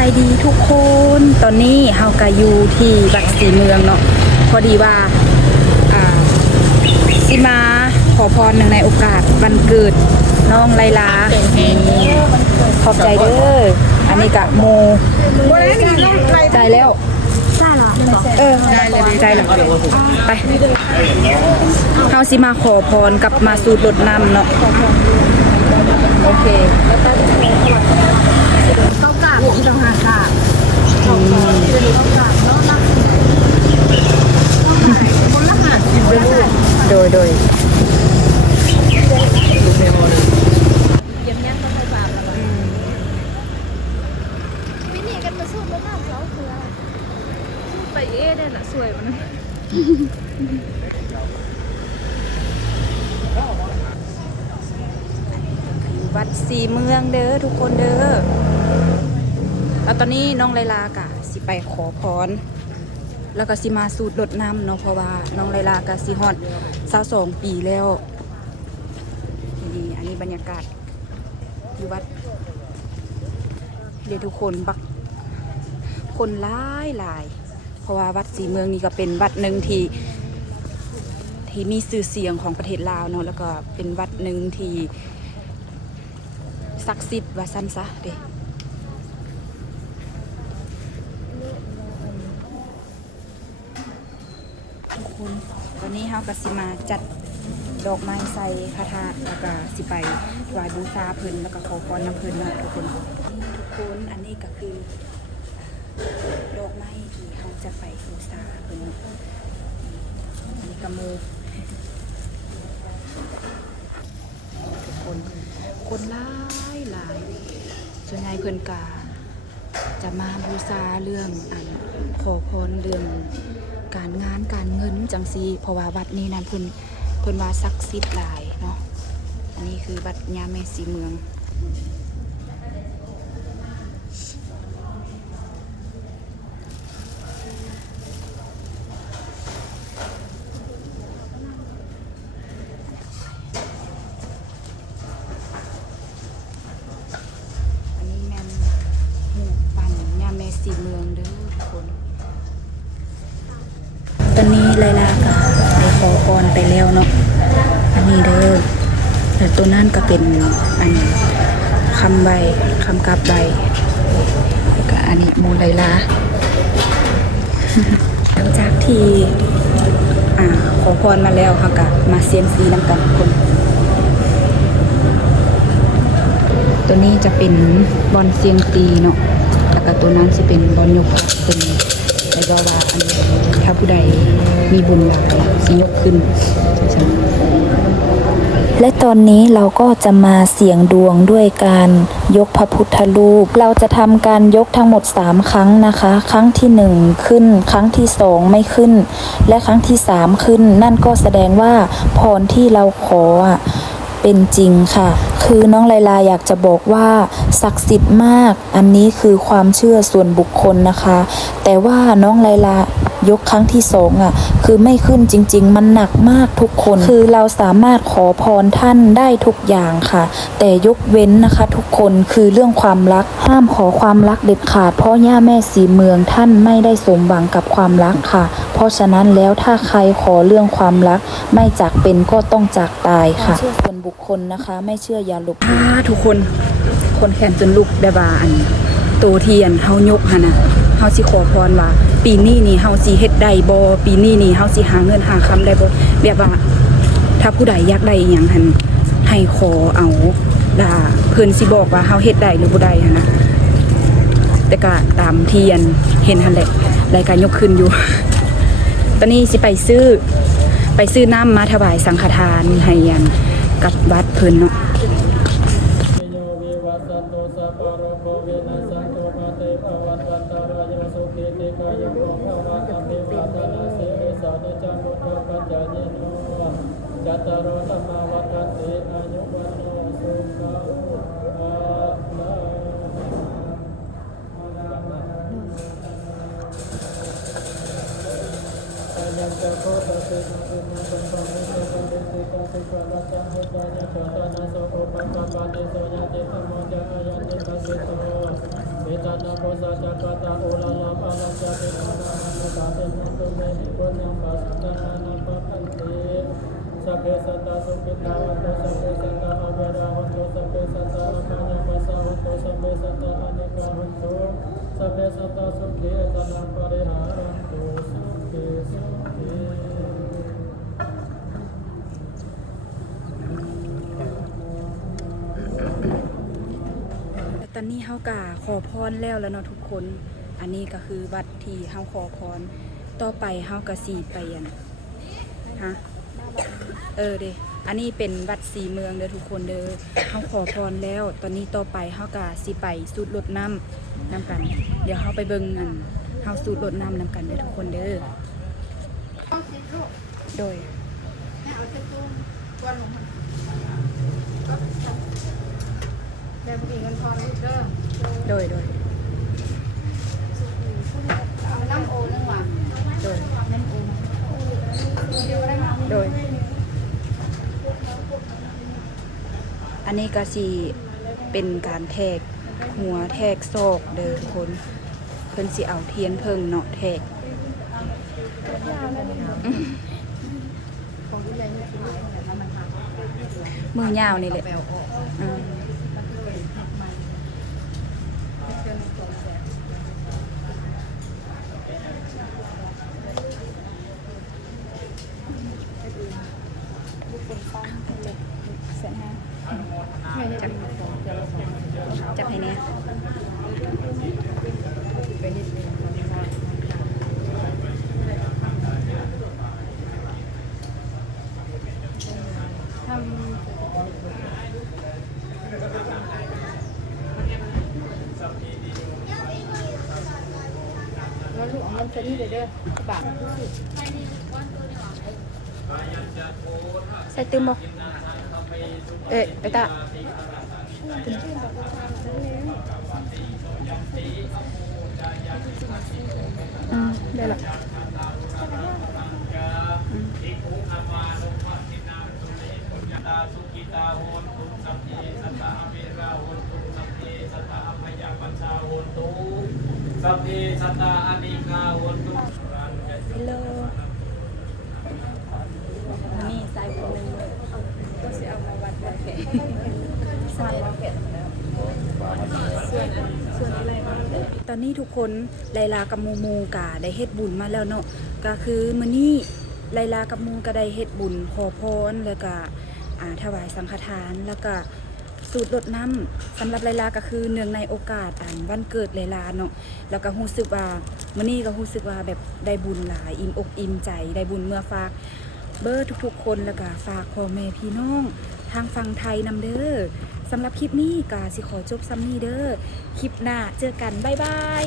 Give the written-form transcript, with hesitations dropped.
ายดีทุกคนตอนนี้เฮากะอยู่ที่วัดศรีเมืองเนาะพอดีว่าสิมาขอพรหนึ่งในโอกาสวันเกิดน้องไลลาขอบใจเด้ออันนี้กะโมใจแล้วใจแล้วไปเฮาสิมาขอพรกับมาสูตรรดน้ำเนาะโอเคก็กราบที่ต้องหากราบของก็กราบเนาะนะคนละหาสิบไปลูกโดยเย็บแน่นต้องไปบาปแล้วพี่นี่กันมาสู้รถน้ำเขาคืออะไรสู้ไปเนี่ยน่ะสวยมันวัดศรีเมืองเด้อทุกคนเด้อแล้วตอนนี้น้องไลลากะสิไปขอพรแล้วก็สิมาสูตรรดน้ำเนาะเพราะว่าน้องไลลากะสิฮอด22 ปีแล้วนี่อันนี้บรรยากาศอยู่วัดเดี๋ยวทุกคนบักคนหลายเพราะว่าวัดศรีเมืองนี่ก็เป็นวัดหนึ่งที่มีชื่อเสียงของประเทศลาวเนาะแล้วก็เป็นวัดหนึ่งที่ศักดิ์สิทธิ์ว่าสั้นซะเด้ทุกคนตอนนี้เฮาก็สิมาจัดดอกไม้ใส่พระธาตุแล้วก็สิไปไหว้บูชาเพิ่นแล้วก็ขอพรน้ำเพิ่นเนาะทุกคนอันนี้ก็คือดอกไม้ที่เฮาจะไปบูชาเพิ่นอันนี้ก็โมทุกคนหลายส่วนใหญ่เพิ่นกาจะมาบูชาเรื่องขอพรเรื่องการงานการเงินจังซีเพราะว่าวัดนี้นั้นเพิ่นว่าศักดิ์สิทธิ์หลายเนาะอันนี้คือวัดย่าแม่ศรีเมืองสีเมืองเด้อทุกคนตอนนี้ไลลาก็ไปขอพรไปแล้วเนาะอันนี้เด้อแต่ตัวนั้นก็เป็นอันคำใบคำกับใบแล้วก็อันนี้โมไลลา หลังจากที่ขอพรมาแล้วค่ะก็มาเซียมซีน้ำกันทุกคนตัวนี้จะเป็นบอลเซียงตีเนาะแล้วก็ตัวนั้นจะเป็นบอลยกเป็นแล้วก็ว่าอันนี้ถ้าผู้ใดมีบุญหลายสิยกขึ้นและตอนนี้เราก็จะมาเสี่ยงดวงด้วยการยกพระพุทธรูปเราจะทำการยกทั้งหมด3ครั้งนะคะครั้งที่1ขึ้นครั้งที่2ไม่ขึ้นและครั้งที่3ขึ้นนั่นก็แสดงว่าพรที่เราขอเป็นจริงค่ะคือน้องไลลาอยากจะบอกว่าศักดิ์สิทธิ์มากอันนี้คือความเชื่อส่วนบุคคลนะคะแต่ว่าน้องไลลายกครั้งที่2คือไม่ขึ้นจริงๆมันหนักมากทุกคนคือเราสามารถขอพรท่านได้ทุกอย่างค่ะแต่ยกเว้นนะคะทุกคนคือเรื่องความรักห้ามขอความรักเด็ดขาดเพราะย่าแม่ศรีเมืองท่านไม่ได้สมหวังกับความรักค่ะเพราะฉะนั้นแล้วถ้าใครขอเรื่องความรักไม่จากเป็นก็ต้องจากตายค่ะเชื่อส่วนบุคคลนะคะไม่เชื่ออย่าลบทุกคนแขนจนลุกแบบว่าอันโตเทียนเฮายกหั่นน่ะเฮาสิขอพรว่าปีนี้นี่เฮาสิเฮ็ดได้บ่ปีนี้นี่เฮาสิหาเงินหาคำได้บ่แบบว่าถ้าผู้ใดอยากได้อีหยังหั่นให้ขอเอาล่ะเพิ่นสิบอกว่าเฮาเฮ็ดได้หรือบ่ได้หั่นนะแต่ก็ตามเทียนเห็นหั่นแหละรายการยกขึ้นอยู่ตอนนี้สิไปซื้อน้ำมาถวายสังฆทานให้ยันกับวัดเพิ่นเนาะจัตตารธรรมวัฏันติอายุวันโนสุขังยังจะโคตรเสนาเป็นนันเป็นความเป็นเจ้าเป็นสิกาเป็นความรักจังหุตานิโสตนาโสโอปัปปะปะเตโสยะเตธรรมโจอายันติปัสสิโตเส ปิตานาโพสะจักกตาโอลาลาปาลาจาเปนานานาตาเตมุตุเมหิปุญญังปัสสะนานาปะพันติสัพเพสัตตาสุขิตาวันตุสัพเพสัตตาอเวราวันตุสัพเพสัตตาอปัญญปัสสะวันตุสัพเพสัตตาอเนกาวันตุสัพเพสัตตาสุขีตานังปริหารันตุสุขีสุขี ตอนนี้เฮากะขอพรแล้วเนาะทุกคน อันนี้ก็คือวัดที่เฮาขอพร ต่อไปเฮากะสิไปอันฮะเด้อันนี้เป็นวัดสีเมืองเด้อทุกคนเด้อเฮาขอพรแล้ว ตอนนี้ต่อไปเฮากะสิไปสูดรดน้ำกัน เดี๋ยวเฮาไปเบิ่งอันเฮาสูดรดน้ำกันเด้อทุกคนเด้อโดยโดยเอาน้ำโอนึงว่ะ โดย น้ำโอมา โดย อันนี้ก็สิเป็นการแทกหัวแทกซอกเด้อทุกคน เพิ่นสิเอาเทียนเพิ่งเนาะแทก ของที่ใหญ่ไม่กินเลยแต่มันทำ มือยาวนี่แหละ แปลวออก อืม มันก็เป็นแพ็คมันเจอในกล่องแสบ เสร็จแล้ว ไม่ได้เป็นของเจอละสอง จับให้เนี่ย ไปนิดนึงมันว่าทแล้วลูกเอาเงินเซนี่เลยเด้อบาท ใส่ตึมบ่ไปตาได้ละ สุกิตาโหนตุสัพเพสัตตาเวราโหนตุสัพเพสัตตาอัมพยาปัญชาโหนตุสัพเพสัตตาอนิกาโหนตุ ฮัลโหลนี่ใส่คนหนึ่งเลย ก็จะเอามาวัดวัดแขก ใส่ วัดแขกแล้วส่วนอะไรบ้าง ตอนนี้ทุกคนไลลากับมูกะได้เฮ็ดบุญมาแล้วเนาะก็คือมื้อนี้ไลลากับมูก็ได้เฮ็ดบุญขอพรแล้วก็ถวายสังฆทานแล้วก็สูตรรดน้ำสำหรับไลลาก็คือเนื่องในโอกาสวันเกิดไลลาเนาะแล้วก็รู้สึกว่ามื้อนี้ก็รู้สึกว่าแบบได้บุญหลายอิ่มอกอิ่มใจได้บุญเมื่อฝากเบอร์ทุกๆคนแล้วก็ฝากพ่อแม่พี่น้องทางฝั่งไทยนำเด้อสำหรับคลิปนี้ก็สิขอจบซ้ำนี้เด้อคลิปหน้าเจอกันบ๊ายบาย